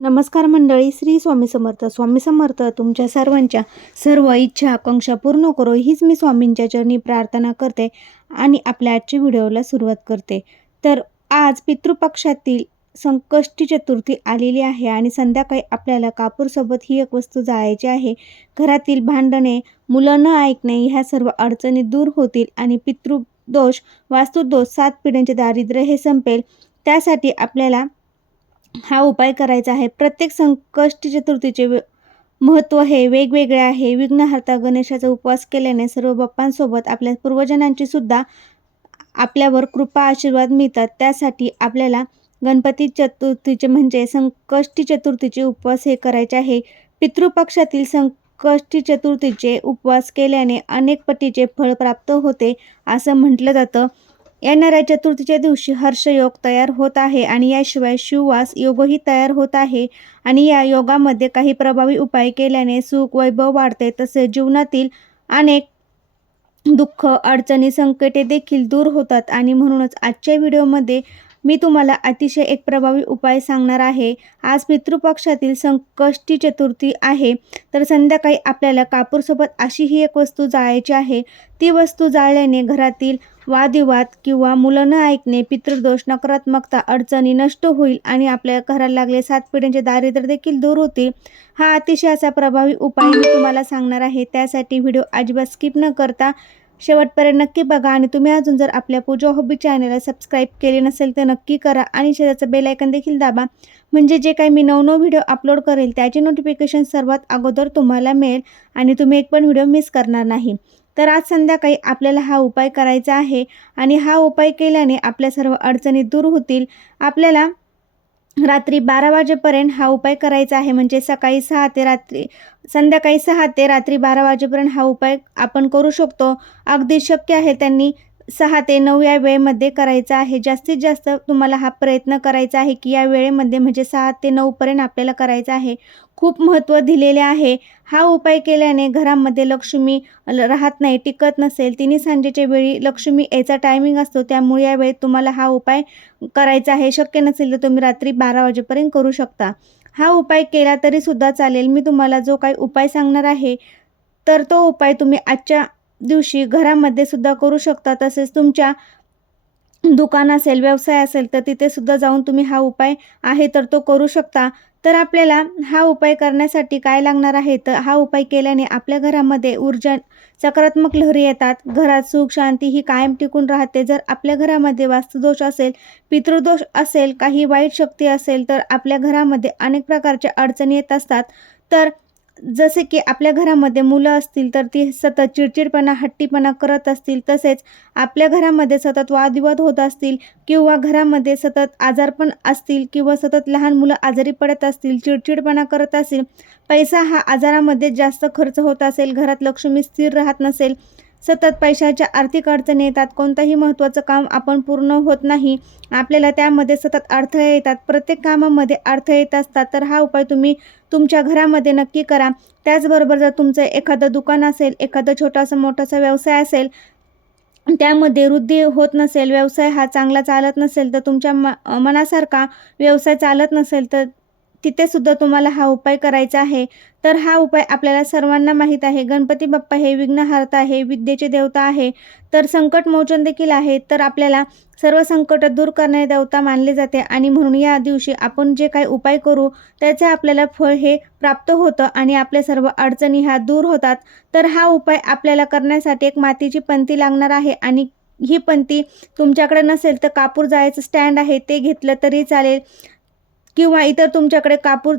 नमस्कार मंडळी श्री स्वामी समर्थ. स्वामी समर्थ तुमच्या सर्वांच्या सर्व इच्छा आकांक्षा पूर्ण करो. हीच मी स्वामींच्या चरणी प्रार्थना करते आणि आपल्या आजच्या व्हिडिओला सुरुवात करते. तर आज पितृपक्षातील संकष्टी चतुर्थी आलेली आहे आणि संध्याकाळी आपल्याला कापूरसोबत ही एक वस्तू जाळायची आहे. घरातील भांडणे मुलं न ऐकणे ह्या सर्व अडचणी दूर होतील आणि पितृदोष वास्तुदोष सात पिढ्यांचे दारिद्र्य हे संपेल. त्यासाठी आपल्याला हा उपाय करायचा आहे. प्रत्येक संकष्टी चतुर्थीचे महत्त्व हे वेगवेगळे आहे. विघ्नहर्ता गणेशाचा उपवास केल्याने सर्व बाप्पांसोबत आपल्या पूर्वजनांची सुद्धा आपल्यावर कृपा आशीर्वाद मिळतात. त्यासाठी आपल्याला गणपती चतुर्थीचे म्हणजे संकष्टी चतुर्थीचे उपवास हे करायचे आहे. पितृपक्षातील संकष्टी चतुर्थीचे उपवास केल्याने अनेक पटीचे फळ प्राप्त होते असं म्हटलं जातं. येणाऱ्या चतुर्थीच्या दिवशी हर्षयोग तयार होत आहे आणि याशिवाय शिववास योगही तयार होत आहे. आणि या योगामध्ये काही प्रभावी उपाय केल्याने सुख वैभव वाढते तसेच जीवनातील अनेक दुःख अडचणी संकटे देखील दूर होतात. आणि म्हणूनच आजच्या व्हिडिओमध्ये मी तुम्हाला अतिशय एक प्रभावी उपाय सांगणार आहे. आज पितृपक्षातील संकष्टी चतुर्थी आहे. तर संध्याकाळी आपल्याला कापूरसोबत अशी ही एक वस्तू जाळायची आहे. ती वस्तू जाळल्याने घरातील वादविवाद किंवा मुलं न ऐकणे पितृदोष नकारात्मकता अडचणी नष्ट होईल आणि आपल्या घराला लागले सात पिढ्यांचे दारिद्र्य देखील दूर होतील हा अतिशय असा प्रभावी उपाय मी तुम्हाला सांगणार आहे. त्यासाठी व्हिडिओ अजिबात स्किप न करता शेवटपर्यंत नक्की बघा आणि तुम्ही अजून जर आपल्या पूजा हॉबी चॅनलला सबस्क्राईब केले नसेल तर नक्की करा आणि शेजारचं बेलायकन देखील दाबा. म्हणजे जे काही मी नवनव व्हिडिओ अपलोड करेल त्याचे नोटिफिकेशन सर्वात अगोदर तुम्हाला मिळेल आणि तुम्ही एक पण व्हिडिओ मिस करणार नाही. तर आज संध्याकाळी आपल्याला हा उपाय करायचा आहे आणि हा उपाय केल्याने आपल्या सर्व अडचणी दूर होतील. आपल्याला रात्री बारा वाजेपर्यंत हा उपाय करायचा आहे. म्हणजे सकाळी सहा ते रात्री संध्याकाळी सहा ते रात्री बारा वाजेपर्यंत हा उपाय आपण करू शकतो. अगदी शक्य आहे त्यांनी सहा ते नऊ या वेळेमध्ये करायचा आहे. जास्तीत जास्त तुम्हाला हा प्रयत्न करायचा आहे की या वेळेमध्ये म्हणजे सहा ते नऊपर्यंत आपल्याला करायचा आहे. खूप महत्त्व दिलेले आहे. हा उपाय केल्याने घरामध्ये लक्ष्मी ल- राहत नाही टिकत नसेल तिन्ही सांजेच्या वेळी लक्ष्मी याचा टायमिंग असतो त्यामुळे या वेळेत तुम्हाला हा उपाय करायचा आहे. शक्य नसेल तर तुम्ही रात्री बारा वाजेपर्यंत करू शकता. हा उपाय केला तरीसुद्धा चालेल. मी तुम्हाला जो काही उपाय सांगणार आहे तर तो उपाय तुम्ही आजच्या दिवशी घरामध्ये सुद्धा करू शकता. तसेच तुमच्या दुकान असेल व्यवसाय असेल तर तिथे सुद्धा जाऊन तुम्ही हा उपाय आहे तर तो करू शकता. तर आपल्याला हा उपाय करण्यासाठी काय लागणार आहे? तर हा उपाय केल्याने आपल्या घरामध्ये ऊर्जा सकारात्मक लहरी येतात. घरात सुख शांती ही कायम टिकून राहते. जर आपल्या घरामध्ये वास्तुदोष असेल पितृदोष असेल काही वाईट शक्ती असेल तर आपल्या घरामध्ये अनेक प्रकारच्या अडचणी येत असतात. तर जसे की आपल्या घरामध्ये मुलं असतील तर ती सतत चिडचिडपणा हट्टीपणा करत असतील. तसेच आपल्या घरामध्ये सतत वादविवाद होत असतील किंवा घरामध्ये सतत आजारपण असतील किंवा सतत लहान मुलं आजारी पडत असतील चिडचिडपणा करत असतील पैसा हा आजारामध्ये जास्त खर्च होत असेल घरात लक्ष्मी स्थिर राहत नसेल सतत पैशाच्या आर्थिक अडचणी येतात. कोणतंही महत्त्वाचं काम आपण पूर्ण होत नाही आपल्याला त्यामध्ये सतत अडथळे येतात. प्रत्येक कामामध्ये अडथळे येत असतात. तर हा उपाय तुम्ही तुमच्या घरामध्ये नक्की करा. त्याचबरोबर जर तुमचं एखादं दुकान असेल एखादं छोटासा मोठासा व्यवसाय असेल त्यामध्ये वृद्धी होत नसेल व्यवसाय हा चांगला चालत नसेल तर तुमच्या म मनासारखा व्यवसाय चालत नसेल तर तिथे सुद्धा तुम्हाला हा उपाय करायचा आहे. तर हा उपाय आपल्याला सर्वांना माहीत आहे. गणपती बाप्पा हे विघ्नहर्ता आहे विद्येचे देवता आहे. तर संकट मोचन देखील आहे. तर आपल्याला सर्व संकट दूर करणारे देवता मानले जाते. आणि म्हणून या दिवशी आपण जे काही उपाय करू त्याचे आपल्याला फळ हे प्राप्त होतं आणि आपल्या सर्व अडचणी ह्या दूर होतात. तर हा उपाय आपल्याला करण्यासाठी एक मातीची पंती लागणार आहे. आणि ही पंती तुमच्याकडे नसेल तर कापूर जायचं स्टँड आहे. ते घेतलं तरी चालेल. किंवा इतर तुमच्याकडे कापूर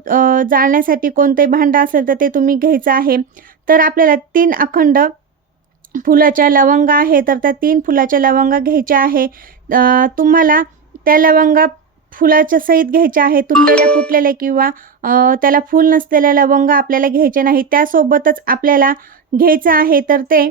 जाळण्यासाठी कोणते भांडं असेल तर ते तुम्ही घ्यायचं आहे. तर आपल्याला तीन अखंड फुलाच्या लवंगा आहे तर त्या तीन फुलाच्या लवंगा घ्यायच्या आहे. तुम्हाला त्या लवंगा फुलाच्या सहित घ्यायच्या आहे तुटलेल्या फुटलेल्या किंवा त्याला फूल नसलेल्या लवंगा आपल्याला घ्यायचे नाही त्यासोबतच आपल्याला घ्यायचं आहे तर ते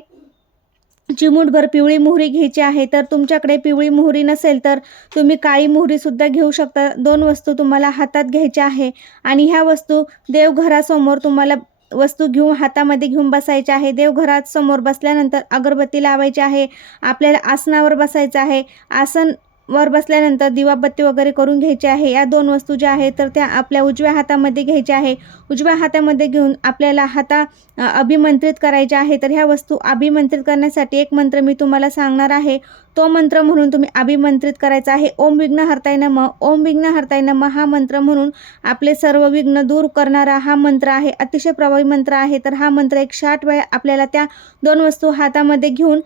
चिमूटभर पिवळी मोहरी घ्यायची आहे तर तुमच्याकडे पिवळी मोहरी नसेल तर तुम्ही काळी मोहरीसुद्धा घेऊ शकता. दोन वस्तू तुम्हाला हातात घ्यायच्या आहे आणि ह्या वस्तू देवघरासमोर तुम्हाला वस्तू घेऊन हातामध्ये घेऊन बसायच्या आहे. देवघरात समोर बसल्यानंतर अगरबत्ती लावायची आहे आपल्याला आसनावर बसायचं आहे. आसन वर बसल्यानंतर दिवाबत्ती वगैरे करून घ्यायची आहे. या दोन वस्तू ज्या आहेत तर त्या आपल्या उजव्या हातामध्ये घ्यायच्या आहे. उजव्या हातामध्ये घेऊन आपल्याला हाता अभिमंत्रित करायच्या आहे. तर ह्या वस्तू अभिमंत्रित करण्यासाठी एक मंत्र मी तुम्हाला सांगणार आहे. तो मंत्र म्हणून तुम्ही अभिमंत्रित करायचा आहे. ओम विघ्न हरताय नम ओम विघ्न हरताय नम हा मंत्र म्हणून आपले सर्व विघ्न दूर करणारा हा मंत्र आहे. अतिशय प्रभावी मंत्र आहे. तर हा मंत्र एक साठ वेळा आपल्याला त्या दोन वस्तू हातामध्ये घेऊन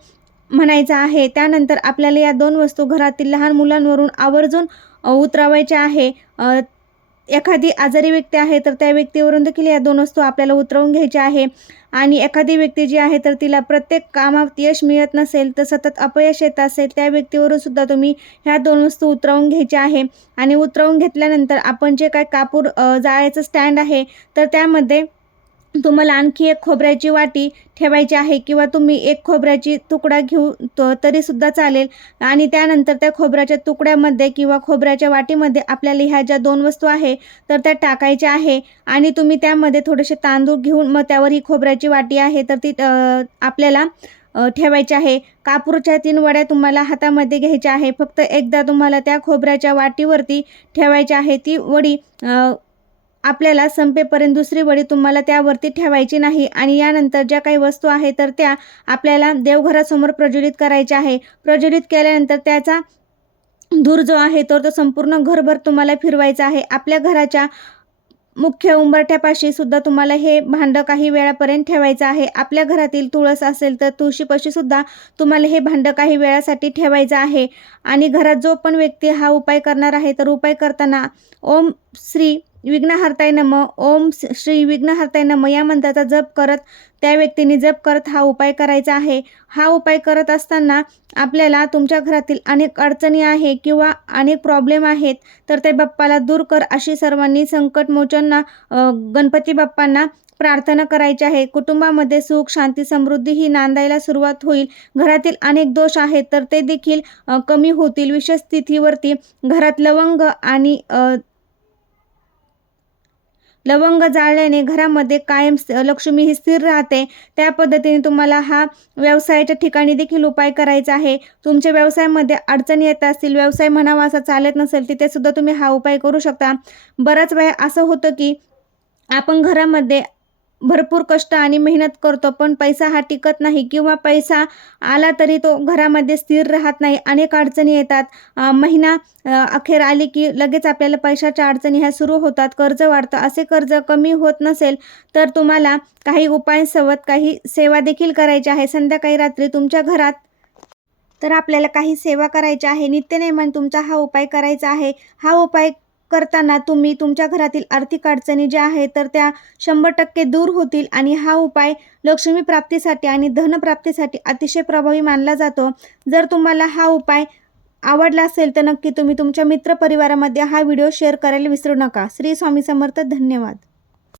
म्हणायचा आहे. त्यानंतर आपल्याला या दोन वस्तू घरातील लहान मुलांवरून आवर्जून उतरवायच्या आहे. एखादी आजारी व्यक्ती आहे तर त्या व्यक्तीवरून देखील या दोन वस्तू आपल्याला उतरवून घ्यायच्या आहे. आणि एखादी व्यक्ती जी आहे तर तिला प्रत्येक कामात यश मिळत नसेल तर सतत अपयश येत असेल त्या व्यक्तीवरून सुद्धा तुम्ही ह्या दोन वस्तू उतरवून घ्यायच्या आहे. आणि उतरवून घेतल्यानंतर आपण जे काय कापूर जाळ्याचं जाळायचं स्टँड आहे तर त्यामध्ये तुम्हाला आणखी एक खोबऱ्याची वाटी ठेवायची आहे किंवा तुम्ही एक खोबऱ्याची तुकडा घेऊ तरीसुद्धा चालेल. आणि त्यानंतर त्या खोबऱ्याच्या तुकड्यामध्ये किंवा खोबऱ्याच्या वाटीमध्ये आपल्याला ह्या ज्या दोन वस्तू आहे तर त्या टाकायच्या आहे. आणि तुम्ही त्यामध्ये थोडेसे तांदूळ घेऊन मग त्यावर ही खोबऱ्याची वाटी आहे तर ती आपल्याला ठेवायची आहे. कापूरच्या तीन वड्या तुम्हाला हातामध्ये घ्यायच्या आहे. फक्त एकदा तुम्हाला त्या खोबऱ्याच्या वाटीवरती ठेवायची आहे ती वडी आपल्याला संपेपर्यंत दुसरी वडी तुम्हाला त्यावरती ठेवायची नाही आणि यानंतर ज्या काही वस्तू आहे तर त्या आपल्याला देवघरासमोर प्रज्वलित करायच्या आहे. प्रज्वलित केल्यानंतर त्याचा धूर जो आहे तर तो संपूर्ण घरभर तुम्हाला फिरवायचा आहे. आपल्या घराच्या मुख्य उंबरठ्यापाशी सुद्धा तुम्हाला हे भांडं काही वेळापर्यंत ठेवायचं आहे. आपल्या घरातील तुळस असेल तर तुळशीपाशी सुद्धा तुम्हाला हे भांडं काही वेळासाठी ठेवायचं आहे. आणि घरात जो पण व्यक्ती हा उपाय करणार आहे तर उपाय करताना ओम श्री विघ्नहर्ताय नम. ओम श्री विघ्नहर्ताय नम. या मंत्राचा जप करत त्या व्यक्तीने जप करत हा उपाय करायचा आहे. हा उपाय करत असताना आपल्याला तुमच्या घरातील अनेक अडचणी आहे किंवा अनेक प्रॉब्लेम आहेत तर ते बाप्पाला दूर कर अशी सर्वांनी संकटमोचनना गणपती बाप्पांना प्रार्थना करायची आहे. कुटुंबामध्ये सुख शांती समृद्धी ही नांदायला सुरुवात होईल. घरातील अनेक दोष आहेत तर ते देखील कमी होतील. विशेष स्थितीवरती घरात लवंग आणि लवंग जाळल्याने घरामध्ये कायम लक्ष्मी ही स्थिर राहते. त्या पद्धतीने तुम्हाला हा व्यवसायाच्या ठिकाणी देखील उपाय करायचा आहे. तुमच्या व्यवसायामध्ये अडचणी येत असतील व्यवसाय म्हणावा असा चालत नसेल तिथे सुद्धा तुम्ही हा उपाय करू शकता. बराच वेळा असं होतं की आपण घरामध्ये भरपूर कष्ट आणि मेहनत करतो पण पैसा हा टिकत नाही किंवा पैसा आला तरी तो घरामध्ये स्थिर राहत नाही. अनेक अडचणी येतात. महिना अखेर आली की लगेच आपल्याला पैशाच्या अडचणी ह्या सुरू होतात. कर्ज वाढतं. असे कर्ज कमी होत नसेल तर तुम्हाला काही उपायांसोबत काही सेवा देखील करायची आहे. संध्याकाळी रात्री तुमच्या घरात तर आपल्याला काही सेवा करायची आहे. नित्यनेमान तुमचा हा उपाय करायचा आहे. हा उपाय करताना तुम्ही तुमच्या घरातील आर्थिक अडचणी ज्या आहेत तर त्या शंभर टक्के दूर होतील आणि हा उपाय लक्ष्मी प्राप्तीसाठी आणि धनप्राप्तीसाठी अतिशय प्रभावी मानला जातो. जर तुम्हाला हा उपाय आवडला असेल तर नक्की तुम्ही तुमच्या मित्रपरिवारामध्ये हा व्हिडिओ शेअर करायला विसरू नका. श्री स्वामी समर्थ धन्यवाद.